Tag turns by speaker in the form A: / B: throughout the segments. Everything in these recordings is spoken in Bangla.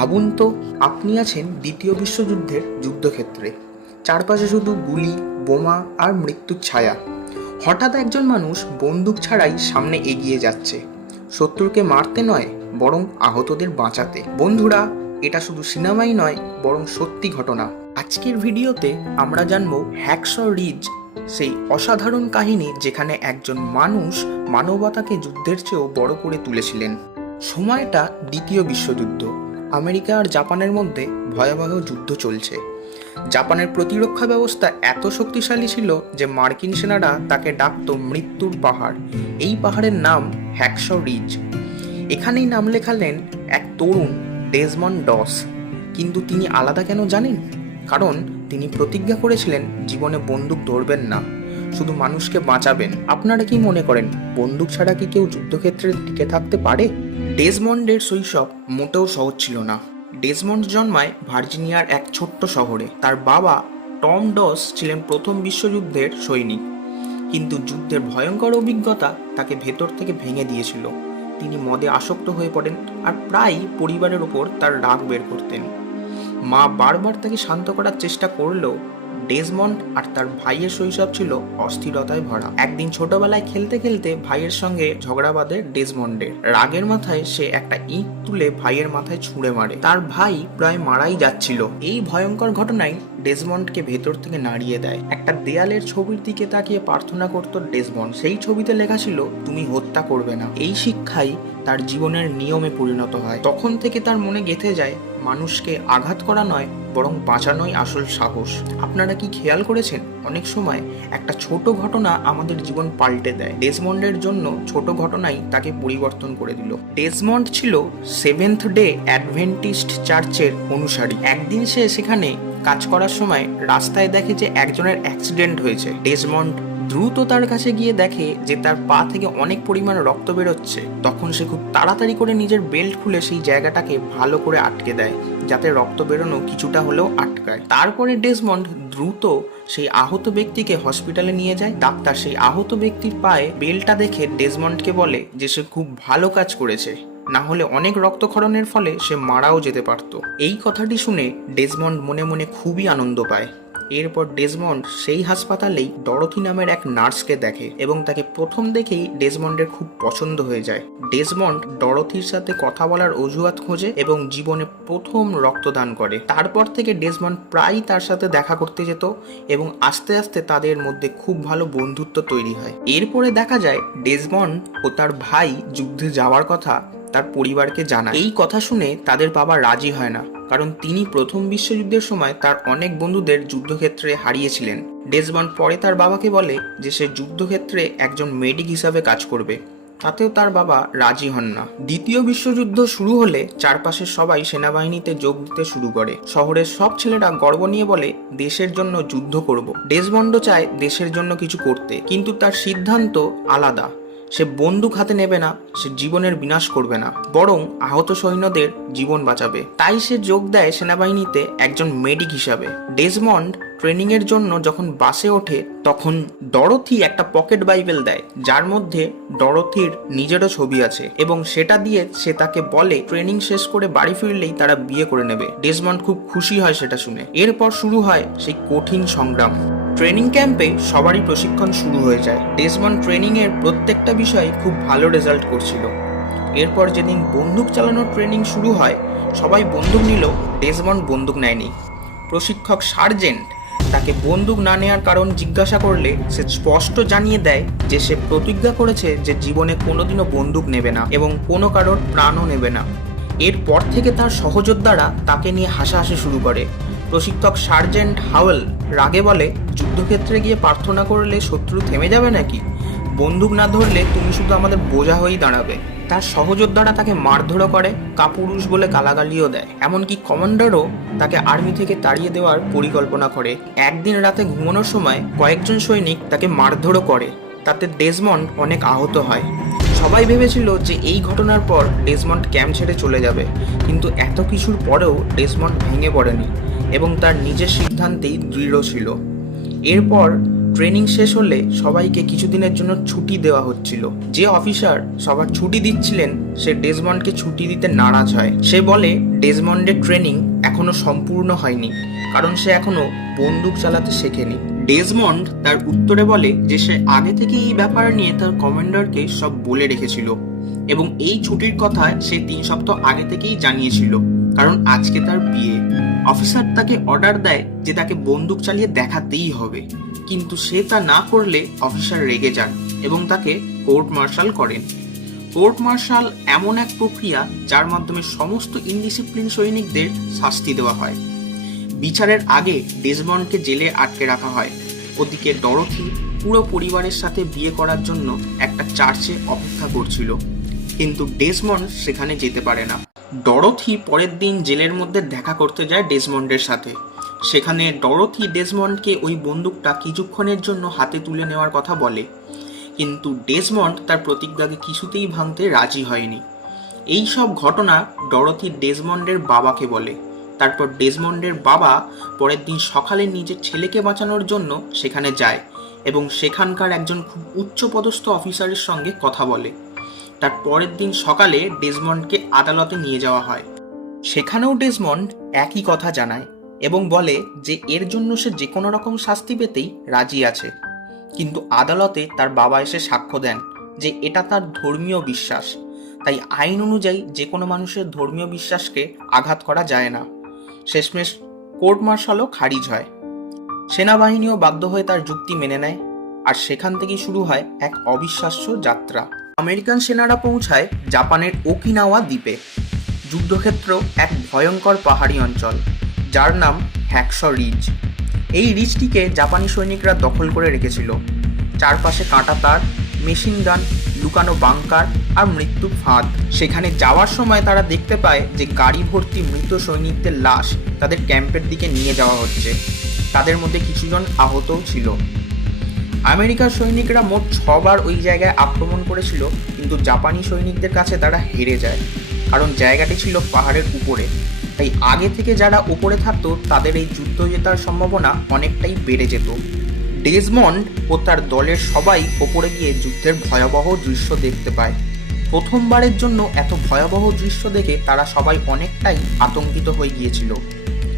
A: ভাবুন তো, আপনি আছেন দ্বিতীয় বিশ্বযুদ্ধের যুদ্ধক্ষেত্রে। চারপাশে শুধু গুলি, বোমা আর মৃত্যুর ছায়া। হঠাৎ একজন মানুষ বন্দুক ছাড়াই সামনে এগিয়ে যাচ্ছে। শত্রুকে মারতে নয়, বরং আহতদের বাঁচাতে। বন্ধুরা, এটা শুধু সিনেমাই নয়, বরং সত্যি ঘটনা। আজকের ভিডিওতে আমরা জানব হ্যাকস রিজ, সেই অসাধারণ কাহিনী যেখানে একজন মানুষ মানবতাকে যুদ্ধের চেয়েও বড় করে তুলেছিলেন। সময়টা দ্বিতীয় বিশ্বযুদ্ধ। আমেরিকা আর জাপানের মধ্যে ভয়াবহ যুদ্ধ চলছে। জাপানের প্রতিরক্ষা ব্যবস্থা এত শক্তিশালী ছিল যে মার্কিন সেনারা তাকে ডাকত মৃত্যুর পাহাড়। এই পাহাড়ের নাম হ্যাকশ রিজ। এখানেই নাম লেখালেন এক তরুণ ডেজমন ডস। কিন্তু তিনি আলাদা কেন জানেন? কারণ তিনি প্রতিজ্ঞা করেছিলেন, জীবনে বন্দুক ধরবেন না। শুধু মানুষকে বাঁচাবেন। আপনারা কি মনে করেন, বন্দুক ছাড়া কি কেউ যুদ্ধক্ষেত্রে টিকে থাকতে পারে? ডেজমন্ডের শৈশব মোটেও সহজ ছিল না। ডেজমন্ড জন্মায় ভার্জিনিয়ার এক ছোট্ট শহরে। তার বাবা টম ডস ছিলেন প্রথম বিশ্বযুদ্ধের সৈনিক। কিন্তু যুদ্ধের ভয়ঙ্কর অভিজ্ঞতা তাকে ভেতর থেকে ভেঙে দিয়েছিল। তিনি মদে আসক্ত হয়ে পড়েন আর প্রায়ই পরিবারের ওপর তার রাগ বের করতেন। মা বারবার তাকে শান্ত করার চেষ্টা করলেও ডেজমন্ড আর তার ভাইয়ের শৈশব ছিল অস্থিরতায় ভরা। একদিন ছোটবেলায় খেলতে খেলতে ভাইয়ের সঙ্গে ঝগড়া বাঁধে ডেজমন্ডের। রাগের মাথায় সে একটা ইট তুলে ভাইয়ের মাথায় ছুঁড়ে মারে। তার ভাই প্রায় মারাই যাচ্ছিল। এই ভয়ঙ্কর ঘটনায় ডেজমন্ডকে ভেতর থেকে নাড়িয়ে দেয়। একটা দেয়ালের ছবির দিকে তাকিয়ে প্রার্থনা করত ডেজমন্ড। সেই ছবিতে লেখা ছিল, তুমি হত্যা করবে না। এই শিক্ষাই তার জীবনের নিয়মে পরিণত হয়। তখন থেকে তার মনে গেঁথে যায়, মানুষকে আঘাত করা নয় বরং বাঁচানোই আসল সাহস। আপনারা কি খেয়াল করেছেন? অনেক সময় একটা ছোট ঘটনা আমাদের জীবন পাল্টে দেয়। ডেসমন্ডের জন্য ছোট ঘটনাই তাকে পরিবর্তন করে দিল। ডেসমন্ড ছিল সেভেন্থ ডে অ্যাডভেন্টিস্ট চার্চের অনুসারী। একদিন সে সেখানে কাজ করার সময় রাস্তায় দেখে যে একজনের অ্যাক্সিডেন্ট হয়েছে। ডেজমন্ড দ্রুত তার কাছে গিয়ে দেখে যে তার পা থেকে অনেক পরিমাণ রক্ত বেরোচ্ছে, তখন সে খুব তাড়াতাড়ি করে নিজের বেল্ট খুলে সেই জায়গাটাকে ভালো করে আটকে দেয়, যাতে রক্ত বেরোনো কিছুটা হলেও আটকায়। তারপরে ডেসমন্ড দ্রুত সেই আহত ব্যক্তিকে হসপিটালে নিয়ে যায়। ডাক্তার সেই আহত ব্যক্তির পায়ে বেলটা দেখে ডেসমন্ডকে বলে যে সে খুব ভালো কাজ করেছে, না হলে অনেক রক্তক্ষরণের ফলে সে মারাও যেতে পারত। এই কথাটি শুনে ডেসমন্ড মনে মনে খুবই আনন্দ পায়। এরপর ডেজমন্ড সেই হাসপাতালেই ডরথি নামের এক নার্সকে দেখে এবং তাকে প্রথম দেখেই ডেজমন্ডের খুব পছন্দ হয়ে যায়। ডেজমন্ড ডরথির সাথে কথা বলার অজুহাত খোঁজে এবং জীবনে প্রথম রক্তদান করে। তারপর থেকে ডেজমন্ড প্রায়ই তার সাথে দেখা করতে যেত এবং আস্তে আস্তে তাদের মধ্যে খুব ভালো বন্ধুত্ব তৈরি হয়। এরপরে দেখা যায় ডেজমন্ড ও তার ভাই যুদ্ধে যাওয়ার কথা তার পরিবারকে জানায়। এই কথা শুনে তাদের বাবা রাজি হয় না। কারণ তিনি প্রথম বিশ্বযুদ্ধের সময় তার অনেক বন্ধুদের যুদ্ধক্ষেত্রে হারিয়েছিলেন। ডেজমন্ড পরে তার বাবাকে বলে যে সে যুদ্ধক্ষেত্রে একজন মেডিক হিসাবে কাজ করবে। তাতেও তার বাবা রাজি হন না। দ্বিতীয় বিশ্বযুদ্ধ শুরু হলে চারপাশের সবাই সেনাবাহিনীতে যোগ দিতে শুরু করে। শহরের সব ছেলেরা গর্ব নিয়ে বলে, দেশের জন্য যুদ্ধ করব। ডেসবন্ড চায় দেশের জন্য কিছু করতে, কিন্তু তার সিদ্ধান্ত আলাদা। সে বন্দুক হাতে নেবে না, সে জীবনের বিনাশ করবে না, বরং আহত সৈন্যদের জীবন বাঁচাবে। তাই সে যোগ দেয় সেনাবাহিনীতে একজন মেডিক হিসাবে। ডেজমন্ড ট্রেনিং এর জন্য যখন বাসে ওঠে, তখন ডরথি একটা পকেট বাইবেল দেয়, যার মধ্যে ডরথির নিজেরও ছবি আছে এবং সেটা দিয়ে সে তাকে বলে, ট্রেনিং শেষ করে বাড়ি ফিরলেই তারা বিয়ে করে নেবে। ডেজমন্ড খুব খুশি হয় সেটা শুনে। এরপর শুরু হয় সেই কঠিন সংগ্রাম। ট্রেনিং ক্যাম্পে সবারই প্রশিক্ষণ শুরু হয়ে যায়। ডেজমন্ড ট্রেনিং এর প্রত্যেকটা বিষয়ে খুব ভালো রেজাল্ট করছিল। এরপর যেদিন বন্দুক চালানোর ট্রেনিং শুরু হয়, সবাই বন্দুক নিল ডেজমন্ড বন্দুক নেয়নি। প্রশিক্ষক সার্জেন্ট তাকে বন্দুক না নেওয়ার কারণ জিজ্ঞাসা করলে সে স্পষ্ট জানিয়ে দেয় যে সে প্রতিজ্ঞা করেছে যে জীবনে কোনোদিনও বন্দুক নেবে না এবং কোনো কারোর প্রাণও নেবে না। এরপর থেকে তার সহযোদ্ধারা তাকে নিয়ে হাসাহাসি শুরু করে। প্রশিক্ষক সার্জেন্ট হাওয়েল রাগে বলে, যুদ্ধক্ষেত্রে গিয়ে প্রার্থনা করলে শত্রু থেমে যাবে নাকি? বন্দুক না ধরলে তুমি শুধু আমাদের বোঝা হয়েই দাঁড়াবে। তার সহযোদ্ধারা তাকে মারধরও করে, কাপুরুষ বলে গালাগালিও দেয়। এমনকি কমান্ডারও তাকে আর্মি থেকে তাড়িয়ে দেওয়ার পরিকল্পনা করে। একদিন রাতে ঘুমানোর সময় কয়েকজন সৈনিক তাকে মারধরও করে। তাতে ডেজমন্ড অনেক আহত হয়। সবাই ভেবেছিল যে এই ঘটনার পর ডেজমন্ড ক্যাম্প ছেড়ে চলে যাবে। কিন্তু এত কিছুর পরেও ডেজমন্ড ভেঙে পড়েনি। এবং তার নিজের সিদ্ধান্তেই দৃঢ় ছিল। এরপর ট্রেনিং শেষ হলে সবাইকে কিছুদিনের জন্য ছুটি দেওয়া হচ্ছিল। যে অফিসার সবার ছুটি দিচ্ছিলেন, সে ডেজমন্ডকে ছুটি দিতে নারাজ হয়। সে বলে ডেজমন্ডের ট্রেনিং এখনও সম্পূর্ণ হয়নি, কারণ সে এখনও বন্দুক চালাতে শেখেনি। ডেজমন্ড তার উত্তরে বলে যে, সে আগে থেকে এই ব্যাপার নিয়ে তার কমান্ডারকে সব বলে রেখেছিল এবং এই ছুটির কথা সে তিন সপ্তাহ আগে থেকেই জানিয়েছিল। কারণ আজকে তার বিয়ে, অফিসার তাকে অর্ডার দেয় যে তাকে বন্দুক চালিয়ে দেখাতেই হবে। কিন্তু সে তা না করলে অফিসার রেগে যান এবং তাকে কোর্ট মার্শাল করেন। কোর্ট মার্শাল এমন এক প্রক্রিয়া যার মাধ্যমে সমস্ত ইনডিসিপ্লিন সৈনিকদের শাস্তি দেওয়া হয়। বিচারের আগে ডেসমন্ডকে জেলে আটকে রাখা হয়। ওদিকে ডরথি পুরো পরিবারের সাথে বিয়ে করার জন্য একটা চার্চে অপেক্ষা করছিল। কিন্তু ডেসমন্ড সেখানে যেতে পারে না। ডরথি পরের দিন জেলের মধ্যে দেখা করতে যায় ডেসমন্ডের সাথে। সেখানে ডরথি ডেসমন্ডকে ওই বন্দুকটা কিছুক্ষণের জন্য হাতে তুলে নেওয়ার কথা বলে। কিন্তু ডেসমন্ড তার প্রতিজ্ঞাকে কিছুতেই ভাঙতে রাজি হয়নি। এই সব ঘটনা ডরথি ডেসমন্ডের বাবাকে বলে। তারপর ডেসমন্ডের বাবা পরের দিন সকালে নিজের ছেলেকে বাঁচানোর জন্য সেখানে যায় এবং সেখানকার একজন খুব উচ্চপদস্থ অফিসারের সঙ্গে কথা বলে। তার পরের দিন সকালে ডেসমন্ডকে আদালতে নিয়ে যাওয়া হয়। সেখানেও ডেসমন্ড একই কথা জানায় এবং বলে যে এর জন্য সে যে কোনো রকম শাস্তি পেতেই রাজি আছে। কিন্তু আদালতে তার বাবা এসে সাক্ষ্য দেন যে এটা তার ধর্মীয় বিশ্বাস। তাই আইন অনুযায়ী যে কোনো মানুষের ধর্মীয় বিশ্বাসকে আঘাত করা যায় না। শেষমেশ কোর্ট মার্শালও খারিজ হয়। সেনাবাহিনীও বাধ্য হয়ে তার যুক্তি মেনে নেয়। আর সেখান থেকেই শুরু হয় এক অবিশ্বাস্য যাত্রা। আমেরিকান সেনারা পৌঁছায় জাপানের ওকিনাওয়া দ্বীপে। যুদ্ধক্ষেত্র এক ভয়ঙ্কর পাহাড়ি অঞ্চল, যার নাম হ্যাকশ রিজ। এই রিজটিকে জাপানি সৈনিকরা দখল করে রেখেছিল। চারপাশে কাঁটা তার, মেশিন গান, লুকানো বাংকার আর মৃত্যু ফাঁদ। সেখানে যাওয়ার সময় তারা দেখতে পায় যে গাড়ি ভর্তি মৃত সৈনিকদের লাশ তাদের ক্যাম্পের দিকে নিয়ে যাওয়া হচ্ছে। তাদের মধ্যে কিছুজন আহতও ছিল। আমেরিকার সৈনিকরা মোট ছবার ওই জায়গায় আক্রমণ করেছিল, কিন্তু জাপানি সৈনিকদের কাছে তারা হেরে যায়। কারণ জায়গাটি ছিল পাহাড়ের উপরে। তাই আগে থেকে যারা উপরে থাকত, তাদের এই যুদ্ধ জেতার সম্ভাবনা অনেকটাই বেড়ে যেত। ডেজমন্ড ও তার দলের সবাই ওপরে গিয়ে যুদ্ধের ভয়াবহ দৃশ্য দেখতে পায়। প্রথমবারের জন্য এত ভয়াবহ দৃশ্য দেখে তারা সবাই অনেকটাই আতঙ্কিত হয়ে গিয়েছিল।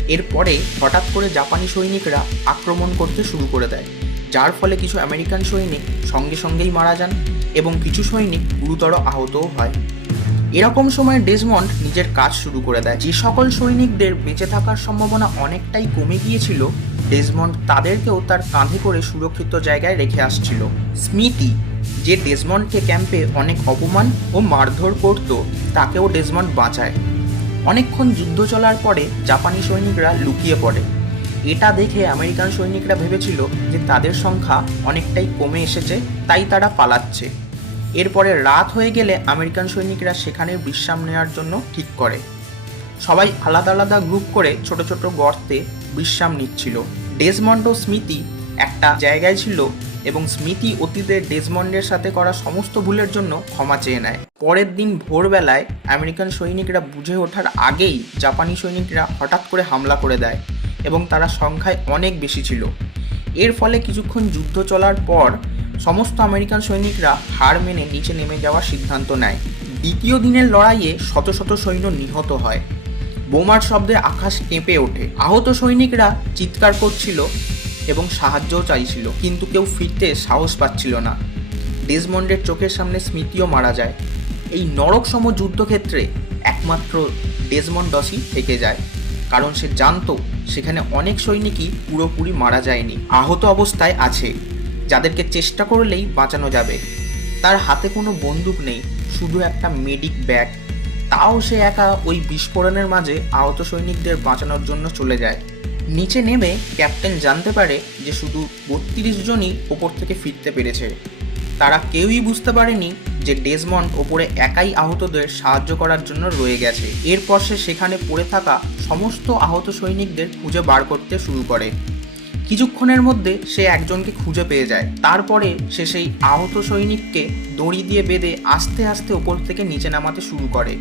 A: এরপরে হঠাৎ করে জাপানি সৈনিকরা আক্রমণ করতে শুরু করে দেয়। যার ফলে কিছু আমেরিকান সৈনিক সঙ্গে সঙ্গেই মারা যান এবং কিছু সৈনিক গুরুতর আহতও হয়। এরকম সময় ডেসমন্ড নিজের কাজ শুরু করে দেয়। যে সকল সৈনিকদের বেঁচে থাকার সম্ভাবনা অনেকটাই কমে গিয়েছিল, ডেসমন্ড তাদেরকেও তার কাঁধে করে সুরক্ষিত জায়গায় রেখে আসছিল। স্মৃতি, যে ডেসমন্ডকে ক্যাম্পে অনেক অপমান ও মারধর করত, তাকেও ডেসমন্ড বাঁচায়। অনেকক্ষণ যুদ্ধ চলার পরে জাপানি সৈনিকরা লুকিয়ে পড়ে। এটা দেখে আমেরিকান সৈনিকরা ভেবেছিল যে তাদের সংখ্যা অনেকটাই কমে এসেছে, তাই তারা পালাচ্ছে। এরপরে রাত হয়ে গেলে আমেরিকান সৈনিকরা সেখানে বিশ্রাম নেওয়ার জন্য ঠিক করে। সবাই আলাদা আলাদা গ্রুপ করে ছোট ছোট গর্তে বিশ্রাম নিচ্ছিল। ডেসমন্ড ও স্মৃতি একটা জায়গায় ছিল এবং স্মৃতি অতীতে ডেসমন্ডের সাথে করা সমস্ত ভুলের জন্য ক্ষমা চেয়ে নেয়। পরের দিন ভোরবেলায় আমেরিকান সৈনিকরা বুঝে ওঠার আগেই জাপানি সৈনিকরা হঠাৎ করে হামলা করে দেয়। এবং তারা সংখ্যায় অনেক বেশি ছিল। এর ফলে কিছুক্ষণ যুদ্ধ চলার পর সমস্ত আমেরিকান সৈনিকরা হার মেনে নিচে নেমে যাওয়ার সিদ্ধান্ত নেয়। দ্বিতীয় দিনের লড়াইয়ে শত শত সৈন্য নিহত হয়। বোমার শব্দে আকাশ কেঁপে ওঠে। আহত সৈনিকরা চিৎকার করছিল এবং সাহায্যও চাইছিল, কিন্তু কেউ ফিরতে সাহস পাচ্ছিল না। ডেসমন্ডের চোখের সামনে স্মৃতিও মারা যায়। এই নরকসম যুদ্ধক্ষেত্রে একমাত্র ডেজমন্ড ডসি থেকে যায়। কারণ সে জানতো সেখানে অনেক সৈনিকই পুরোপুরি মারা যায়নি। আহত অবস্থায় আছে, যাদেরকে চেষ্টা করলেই বাঁচানো যাবে। তার হাতে কোনো বন্দুক নেই, শুধু একটা মেডিক ব্যাগ। তাও সে একা ওই বিস্ফোরণের মাঝে আহত সৈনিকদের বাঁচানোর জন্য চলে যায়। নিচে নেমে ক্যাপ্টেন জানতে পারে যে শুধু বত্রিশ জনই ওপর থেকে ফিরতে পেরেছে। তারা কেউই বুঝতে পারেনি যে ডেজমন্ড ওপরে একাই আহতদের সাহায্য করার জন্য রয়ে গেছে। এরপর সে সেখানে পড়ে থাকা সমস্ত আহত সৈনিকদের খুঁজে বার করতে শুরু করে। কিছুক্ষণের মধ্যে সে একজনকে খুঁজে পেয়ে যায়। তারপরে সে সেই আহত সৈনিককে দড়ি দিয়ে বেঁধে আস্তে আস্তে ওপর থেকে নিচে নামাতে শুরু করে।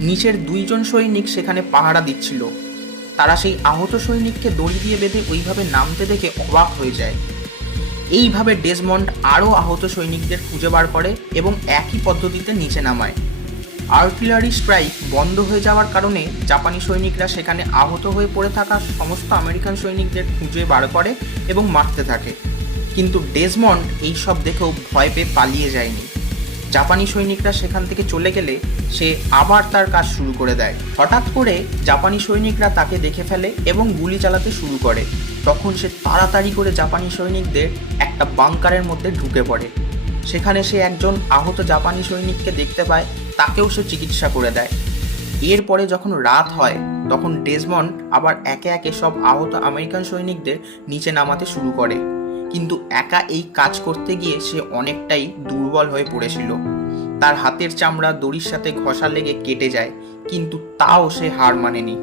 A: নিচের দুইজন সৈনিক সেখানে পাহারা দিচ্ছিল। তারা সেই আহত সৈনিককে দড়ি দিয়ে বেঁধে ওইভাবে নামতে দেখে অবাক হয়ে যায়। এইভাবে ডেসমন্ড আরও আহত সৈনিকদের খুঁজে বার করে এবং একই পদ্ধতিতে নিচে নামায়। আর্টিলারি স্ট্রাইক বন্ধ হয়ে যাওয়ার কারণে জাপানি সৈনিকরা সেখানে আহত হয়ে পড়ে থাকা সমস্ত আমেরিকান সৈনিকদের খুঁজে বার করে এবং মারতে থাকে। কিন্তু ডেসমন্ড এইসব দেখেও ভয় পেয়ে পালিয়ে যায়নি। জাপানি সৈনিকরা সেখান থেকে চলে গেলে সে আবার তার কাজ শুরু করে দেয়। হঠাৎ করে জাপানি সৈনিকরা তাকে দেখে ফেলে এবং গুলি চালাতে শুরু করে। তখন সে তাড়াতাড়ি করে জাপানি সৈনিকদের একটা বাংকারের মধ্যে ঢুকে পড়ে। সেখানে সে একজন আহত জাপানি সৈনিককে দেখতে পায়, তাকেও সে চিকিৎসা করে দেয়। এরপরে যখন রাত হয়, তখন ডেজমন্ড আবার একে একে সব আহত আমেরিকান সৈনিকদের নিচে নামাতে শুরু করে। কিন্তু একা এই কাজ করতে গিয়ে সে অনেকটাই দুর্বল হয়ে পড়েছিল। তার হাতের চামড়া দড়ির সাথে ঘষা লেগে কেটে যায়, কিন্তু তাও সে হার মানেনি।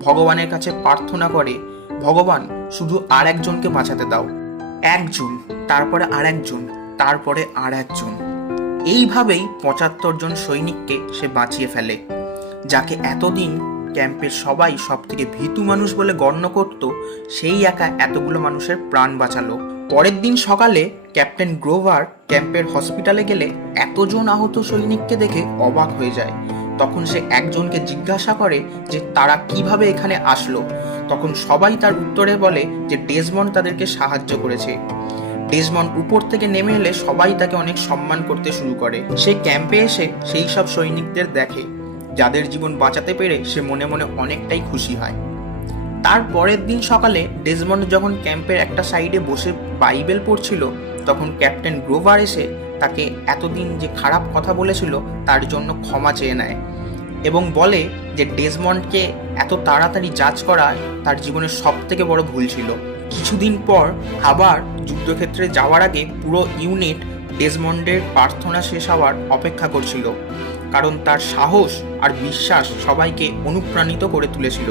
A: ভগবানের কাছে প্রার্থনা করে, ভগবান, শুধু আর একজনকে বাঁচাতে দাও। একজন, তারপরে আর একজন, তারপরে আর একজন। এইভাবেই পঁচাত্তর জন সৈনিককে সে বাঁচিয়ে ফেলে। যাকে এতদিন ক্যাম্পের সবাই সব থেকে ভীতু মানুষ বলে গণ্য করত, সেই একা এতগুলো মানুষের প্রাণ বাঁচালো। পরের দিন সকালে ক্যাপ্টেন গ্রোভার ক্যাম্পের হসপিটালে গেলে এতজন আহত সৈনিককে দেখে অবাক হয়ে যায়। তখন সে একজনকে জিজ্ঞাসা করে যে তারা কীভাবে এখানে আসলো। তখন সবাই তার উত্তরে বলে যে ডেজমন্ড তাদেরকে সাহায্য করেছে। ডেজমন্ড উপর থেকে নেমে এলে সবাই তাকে অনেক সম্মান করতে শুরু করে। সে ক্যাম্পে এসে সেই সব সৈনিকদের দেখে। যাদের জীবন বাঁচাতে পেরে সে মনে মনে অনেকটাই খুশি হয়। তার পরের দিন সকালে ডেজমন্ড যখন ক্যাম্পের একটা সাইডে বসে বাইবেল পড়ছিল, তখন ক্যাপ্টেন গ্রোভার এসে তাকে এতদিন যে খারাপ কথা বলেছিল তার জন্য ক্ষমা চেয়ে নেয় এবং বলে যে ডেজমন্ডকে এত তাড়াতাড়ি জাজ করা তার জীবনের সব থেকে বড় ভুল ছিল। কিছুদিন পর আবার যুদ্ধক্ষেত্রে যাওয়ার আগে পুরো ইউনিট ডেজমন্ডের প্রার্থনা শেষ হওয়ার অপেক্ষা করছিল, কারণ তার সাহস আর বিশ্বাস সবাইকে অনুপ্রাণিত করে তুলেছিল।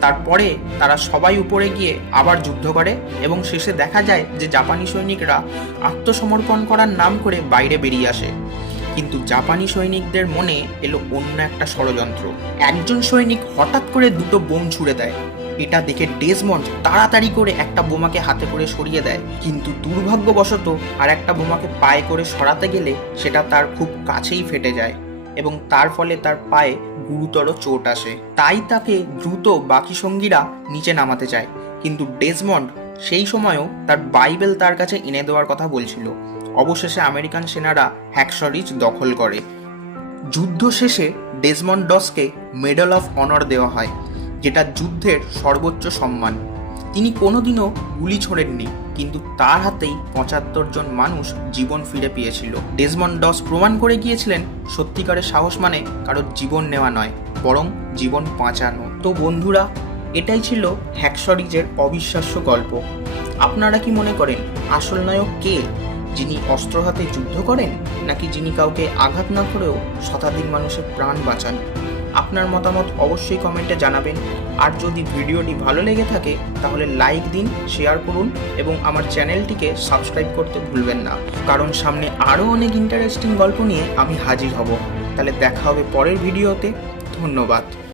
A: তারপরে তারা সবাই উপরে গিয়ে আবার যুদ্ধ করে এবং শেষে দেখা যায় যে জাপানি সৈনিকরা আত্মসমর্পণ করার নাম করে বাইরে বেরিয়ে আসে। কিন্তু জাপানি সৈনিকদের মনে এলো অন্য একটা ষড়যন্ত্র। একজন সৈনিক হঠাৎ করে দুটো বোম ছুড়ে দেয়। এটা দেখে ডেজমন্ড তাড়াতাড়ি করে একটা বোমাকে হাতে করে সরিয়ে দেয়। কিন্তু দুর্ভাগ্যবশত আর একটা বোমাকে পায়ে করে সরাতে গেলে সেটা তার খুব কাছেই ফেটে যায় এবং তার ফলে তার পায়ে গুরুতর চোট আসে। তাই তাকে দ্রুত বাকি সঙ্গীরা নিচে নামাতে চায়। কিন্তু ডেজমন্ড সেই সময়ও তার বাইবেল তার কাছে এনে দেওয়ার কথা বলছিল। অবশেষে আমেরিকান সেনারা হ্যাকসরিজ দখল করে। যুদ্ধ শেষে ডেজমন্ড ডসকে মেডেল অফ অনার দেওয়া হয়, যেটা যুদ্ধের সর্বোচ্চ সম্মান। তিনি কোনোদিনও গুলি ছোড়েননি। কিন্তু তার হাতেই পঁচাত্তর জন মানুষ জীবন ফিরে পেয়েছিল। ডেজমন্ড ডস প্রমাণ করে গিয়েছিলেন, সত্যিকারের সাহস মানে কারোর জীবন নেওয়া নয়, বরং জীবন বাঁচানো। তো বন্ধুরা, এটাই ছিল হ্যাকসরিজের অবিশ্বাস্য গল্প। আপনারা কি মনে করেন, আসল নায়ক কে? যিনি অস্ত্র হাতে যুদ্ধ করেন, নাকি যিনি কাউকে আঘাত না করেও শতাধিক মানুষের প্রাণ বাঁচান? আপনার মতামত অবশ্যই কমেন্টে জানাবেন। আর যদি ভিডিওটি ভালো লেগে থাকে, তাহলে লাইক দিন, শেয়ার করুন এবং আমার চ্যানেলটিকে সাবস্ক্রাইব করতে ভুলবেন না। কারণ সামনে আরও অনেক ইন্টারেস্টিং গল্প নিয়ে আমি হাজির হব। তাহলে দেখা হবে পরের ভিডিওতে। ধন্যবাদ।